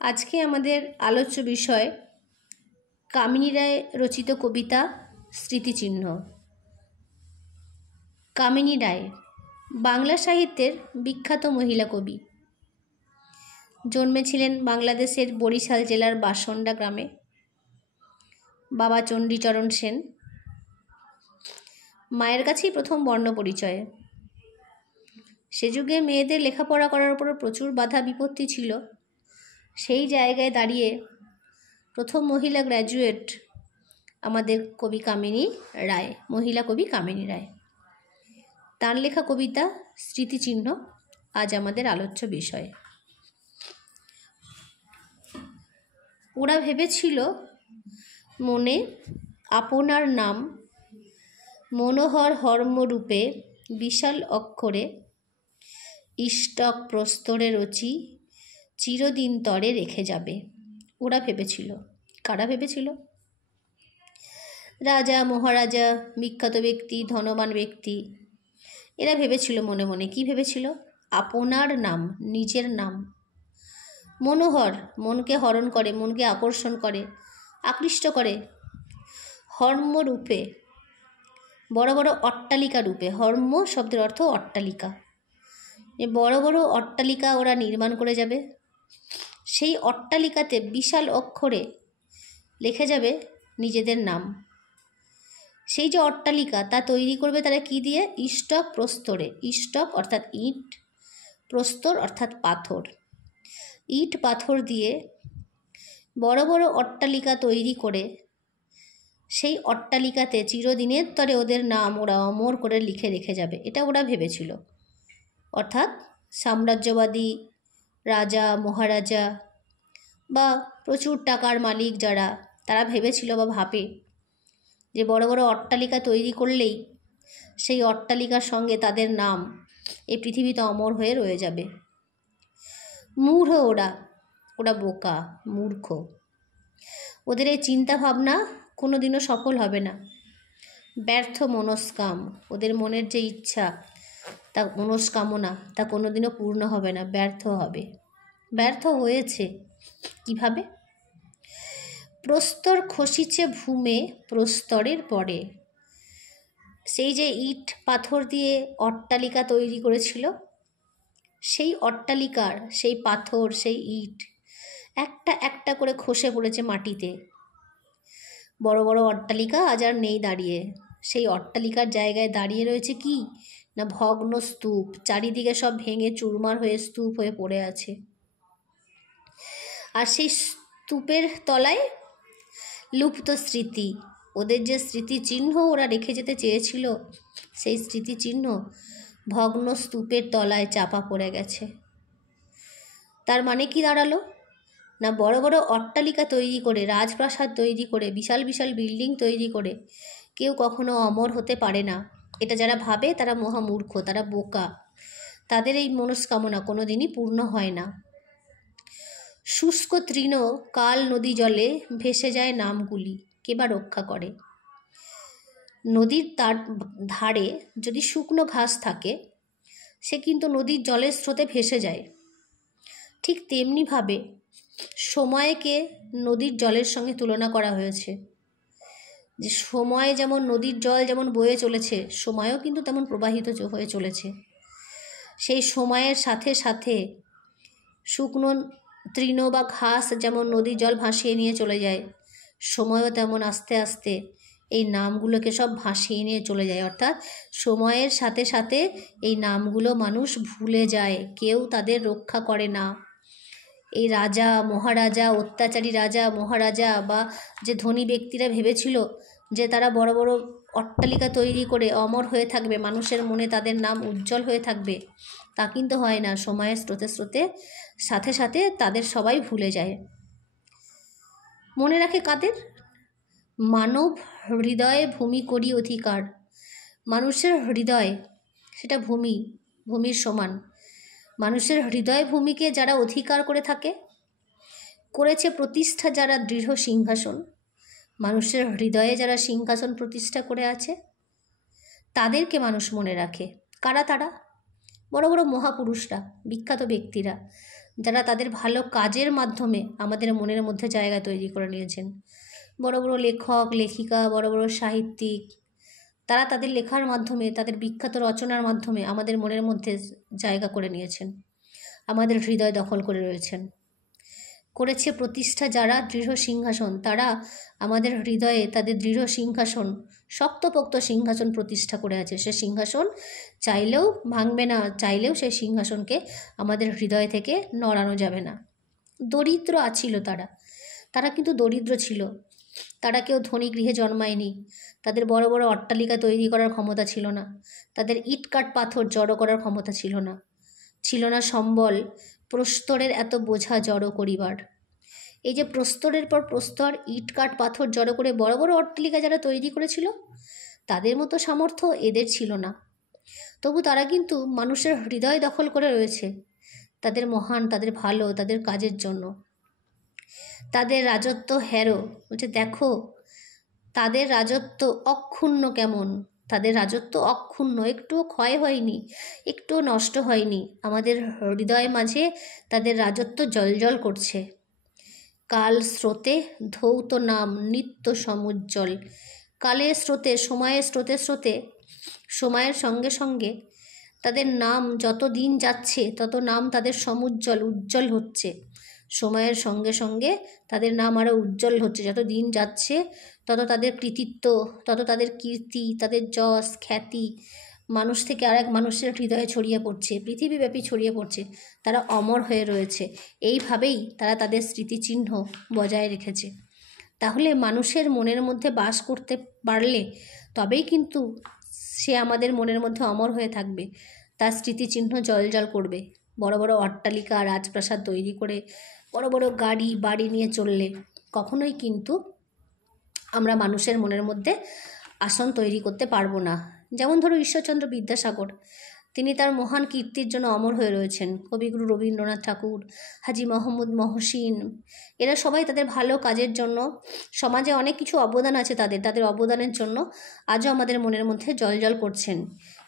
আজকে আমাদের আলোচ্য বিষয় কামিনী রায় রচিত কবিতা স্মৃতিচিহ্ন। কামিনী রায় বাংলা সাহিত্যের বিখ্যাত মহিলা কবি। জন্মেছিলেন বাংলাদেশের বরিশাল জেলার বাসন্ডা গ্রামে। বাবা চণ্ডীচরণ সেন। মায়ের কাছেই প্রথম বর্ণ পরিচয়। সে যুগে মেয়েদের লেখাপড়া করার উপর প্রচুর বাধা বিপত্তি ছিল। সেই জায়গায় দাঁড়িয়ে প্রথম মহিলা গ্র্যাজুয়েট আমাদের কবি কামিনী রায়, মহিলা কবি কামিনী রায়। তার লেখা কবিতা স্মৃতিচিহ্ন আজ আমাদের আলোচ্য বিষয়। ওরা ভেবেছিল মনে আপনার নাম, মনোহর হর্মরূপে বিশাল অক্ষরে ইষ্টক প্রস্তরে রচি চিরদিন তরে রেখে যাবে। ওরা ভেবেছিল। কারা ভেবেছিল? রাজা, মহারাজা, বিখ্যাত ব্যক্তি, ধনবান ব্যক্তি, এরা ভেবেছিল মনে মনে। কি ভেবেছিল? আপনার নাম, নিজের নাম। মনোহর, মনকে হরণ করে, মনকে আকর্ষণ করে, আকৃষ্ট করে। হর্মরূপে, বড় বড় অট্টালিকা রূপে। হর্ম শব্দের অর্থ অট্টালিকা। বড় বড় অট্টালিকা ওরা নির্মাণ করে যাবে। সেই অট্টালিকাতে বিশাল অক্ষরে লিখে যাবে নিজেদের নাম। সেই যে অট্টালিকা তা তৈরি করবে তারা কি দিয়ে? ইষ্টক প্রস্তরে। ইষ্টক অর্থাৎ ইট, প্রস্তর অর্থাৎ পাথর। ইট পাথর দিয়ে বড় বড় অট্টালিকা তৈরি করে সেই অট্টালিকাতে চিরদিনের তরে ওদের নাম ওরা অমর করে লিখে রেখে যাবে। এটা ওরা ভেবেছিল। অর্থাৎ সাম্রাজ্যবাদী রাজা, মহারাজা বা প্রচুর টাকার মালিক যারা, তারা ভেবেছিল বা ভাবে যে বড় বড় অট্টালিকা তৈরি করলেই সেই অট্টালিকার সঙ্গে তাদের নাম এই পৃথিবীতে অমর হয়ে রয়ে যাবে। মূঢ় ওরা, ওরা বোকা, মূর্খ। ওদের এই চিন্তাভাবনা কোনোদিনও সফল হবে না। ব্যর্থ মনস্কাম, ওদের মনের যে ইচ্ছা, তা মনস্কামনা, তা কোনোদিনও পূর্ণ হবে না, ব্যর্থ হবে। ব্যর্থ হয়েছে। কিভাবে? প্রস্তর খসিছে ভূমে প্রস্তরের পরে। সেই যে ইট পাথর দিয়ে অট্টালিকা তৈরি করেছিল, সেই অট্টালিকার সেই পাথর, সেই ইট একটা একটা করে খসে পড়েছে মাটিতে। বড় বড় অট্টালিকা আজ আর নেই দাঁড়িয়ে। সেই অট্টালিকার জায়গায় দাঁড়িয়ে রয়েছে কি না ভগ্ন স্তূপ। চারিদিকে সব ভেঙে চুরমার হয়ে স্তূপ হয়ে পড়ে আছে। আর সেই স্তূপের তলায় লুপ্ত স্মৃতি। ওদের যে স্মৃতিচিহ্ন ওরা রেখে যেতে চেয়েছিল, সেই স্মৃতিচিহ্ন ভগ্ন স্তূপের তলায় চাপা পড়ে গেছে। তার মানে কি দাঁড়ালো? না বড় বড় অট্টালিকা তৈরি করে, রাজপ্রাসাদ তৈরি করে, বিশাল বিশাল বিল্ডিং তৈরি করে কেউ কখনো অমর হতে পারে না। এটা যারা ভাবে তারা মহামূর্খ, তারা বোকা। তাদের এই মনস্কামনা কোনো দিনই পূর্ণ হয় না। শুষ্ক তৃণ কাল নদী জলে ভেসে যায় নামগুলি, কে বা রক্ষা করে? নদীর তার ধারে যদি শুকনো ঘাস থাকে, সে কিন্তু নদীর জলের স্রোতে ভেসে যায়। ঠিক তেমনিভাবে সময়কে নদীর জলের সঙ্গে তুলনা করা হয়েছে। যে সময় যেমন নদীর জল যেমন বয়ে চলেছে, সময়ও কিন্তু তেমন প্রবাহিত হয়ে চলেছে। সেই সময়ের সাথে সাথে শুকনো তৃণ বা ঘাস যেমন নদীর জল ভাসিয়ে নিয়ে চলে যায়, সময়ও তেমন আস্তে আস্তে এই নামগুলোকে সব ভাসিয়ে নিয়ে চলে যায়। অর্থাৎ সময়ের সাথে সাথে এই নামগুলো মানুষ ভুলে যায়, কেউ তাদের রক্ষা করে না। এই রাজা মহারাজা, অত্যাচারী রাজা মহারাজা বা যে ধনী ব্যক্তিরা ভেবেছিল যে তারা বড় বড় অট্টালিকা তৈরি করে অমর হয়ে থাকবে, মানুষের মনে তাদের নাম উজ্জ্বল হয়ে থাকবে, তা কিন্তু হয় না। সময়ের স্রোতে স্রোতে সাথে সাথে তাদের সবাই ভুলে যায়। মনে রাখে কাদের? মানব হৃদয়ে ভূমি করি অধিকার। মানুষের হৃদয় সেটা ভূমি, ভূমির সমান। মানুষের হৃদয় ভূমিকে যারা অধিকার করে থাকে, করেছে প্রতিষ্ঠা যারা দৃঢ় সিংহাসন, মানুষের হৃদয়ে যারা সিংহাসন প্রতিষ্ঠা করে আছে, তাদেরকে মানুষ মনে রাখে। কারা তারা? বড় বড় মহাপুরুষরা, বিখ্যাত ব্যক্তিরা, যারা তাদের ভালো কাজের মাধ্যমে আমাদের মনের মধ্যে জায়গা তৈরি করে নিয়েছেন। বড় বড় লেখক লেখিকা, বড় বড় সাহিত্যিক, তারা তাদের লেখার মাধ্যমে, তাদের বিখ্যাত রচনার মাধ্যমে আমাদের মনের মধ্যে জায়গা করে নিয়েছেন, আমাদের হৃদয় দখল করে রয়েছেন। করেছে প্রতিষ্ঠা যারা দৃঢ় সিংহাসন, তারা আমাদের হৃদয়ে তাদের দৃঢ় সিংহাসন, শক্তপোক্ত সিংহাসন প্রতিষ্ঠা করে আছে। সে সিংহাসন চাইলেও ভাঙবে না, চাইলেও সেই সিংহাসনকে আমাদের হৃদয় থেকে নড়ানো যাবে না। দরিদ্র আছিল তারা, তারা কিন্তু দরিদ্র ছিল। তারা কেউ ধনী গৃহে জন্মায়নি, তাদের বড় বড় অট্টালিকা তৈরি করার ক্ষমতা ছিল না, তাদের ইট কাঠ পাথর জড়ো করার ক্ষমতা ছিল না, ছিল না সম্বল প্রস্তরের এত বোঝা জড়ো করিবার। এই যে প্রস্তরের পর প্রস্তর ইট কাঠ পাথর জড়ো করে বড় বড় অট্টালিকা যারা তৈরি করেছিল, তাদের মতো সামর্থ্য এদের ছিল না। তবু তারা কিন্তু মানুষের হৃদয় দখল করে রয়েছে, তাদের মহান, তাদের ভালো, তাদের কাজের জন্য। তাদের রাজত্ব হেরো, বলছে দেখো তাদের রাজত্ব অক্ষুণ্ণ কেমন, তাদের রাজত্ব অক্ষুণ্ণ, একটুও ক্ষয় হয়নি, একটুও নষ্ট হয়নি। আমাদের হৃদয় মাঝে তাদের রাজত্ব জলজল করছে। কাল স্রোতে ধৌত নাম নিত্য সমুজ্জ্বল। কালের স্রোতে, সময়ের স্রোতে স্রোতে, সময়ের সঙ্গে সঙ্গে তাদের নাম যত দিন যাচ্ছে তত নাম তাদের সমুজ্জ্বল, উজ্জ্বল হচ্ছে। সময়ের সঙ্গে সঙ্গে তাদের নাম আরও উজ্জ্বল হচ্ছে। যত দিন যাচ্ছে তত তাদের কৃতিত্ব, তত তাদের কীর্তি, তাদের যশ খ্যাতি মানুষ থেকে আরেক মানুষের হৃদয়ে ছড়িয়ে পড়ছে, পৃথিবীব্যাপী ছড়িয়ে পড়ছে। তারা অমর হয়ে রয়েছে। এইভাবেই তারা তাদের স্মৃতিচিহ্ন বজায় রেখেছে। তাহলে মানুষের মনের মধ্যে বাস করতে পারলে তবেই কিন্তু সে আমাদের মনের মধ্যে অমর হয়ে থাকবে, তার স্মৃতিচিহ্ন জলজল করবে। বড় বড় অট্টালিকা রাজপ্রাসাদ তৈরি করে, বড় বড় গাড়ি বাড়ি নিয়ে চললে কখনোই কিন্তু আমরা মানুষের মনের মধ্যে আসন তৈরি করতে পারবো না। যেমন ধরো ঈশ্বরচন্দ্র বিদ্যাসাগর, তিনি তার মহান কীর্তির জন্য অমর হয়ে রয়েছেন। কবিগুরু রবীন্দ্রনাথ ঠাকুর, হাজী মোহাম্মদ মহসিন, এরা সবাই তাদের ভালো কাজের জন্য, সমাজে অনেক কিছু অবদান আছে তাদের অবদানের জন্য আজও আমাদের মনের মধ্যে জলজল করছেন।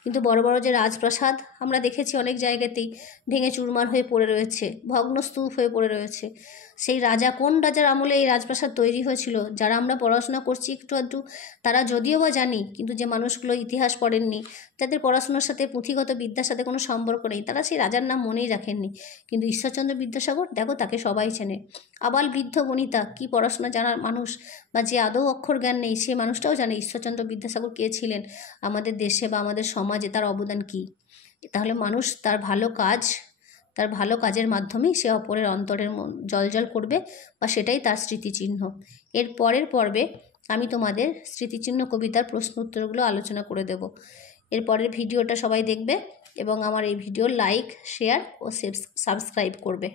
কিন্তু বড় বড় যে রাজপ্রাসাদ আমরা দেখেছি অনেক জায়গাতেই ভেঙে চুরমার হয়ে পড়ে রয়েছে, ভগ্ন স্তূপ হয়ে পড়ে রয়েছে। সেই কোন রাজার আমলে এই রাজপ্রাসাদ তৈরি হয়েছিল, যারা আমরা পড়াশোনা করছি একটু আধটু, তারা যদিও বা জানি, কিন্তু যে মানুষগুলো ইতিহাস পড়েননি, যাদের পড়াশোনার সাথে পুঁথিগত বিদ্যার সাথে কোনো সম্পর্ক নেই, তারা সেই রাজার নাম মনেই রাখেননি। কিন্তু ঈশ্বরচন্দ্র বিদ্যাসাগর দেখো, তাকে সবাই চেনে। আবাল বৃদ্ধ বনিতা, কি পড়াশোনা জানার মানুষ বা যে আদৌ অক্ষর জ্ঞান নেই, সে মানুষটাও জানে ঈশ্বরচন্দ্র বিদ্যাসাগর কে ছিলেন, আমাদের দেশে বা আমাদের সমাজে তার অবদান কী। তাহলে মানুষ তার ভালো কাজ, তার ভালো কাজের মাধ্যমেই সে অপরের অন্তরের জলজল করবে, বা সেটাই তার স্মৃতিচিহ্ন। এর পরের পর্বে আমি তোমাদের স্মৃতিচিহ্ন কবিতার প্রশ্ন উত্তরগুলো আলোচনা করে দেব। এর পরের ভিডিওটা সবাই দেখবে এবং আমার এই ভিডিও লাইক, শেয়ার ও সাবস্ক্রাইব করবে।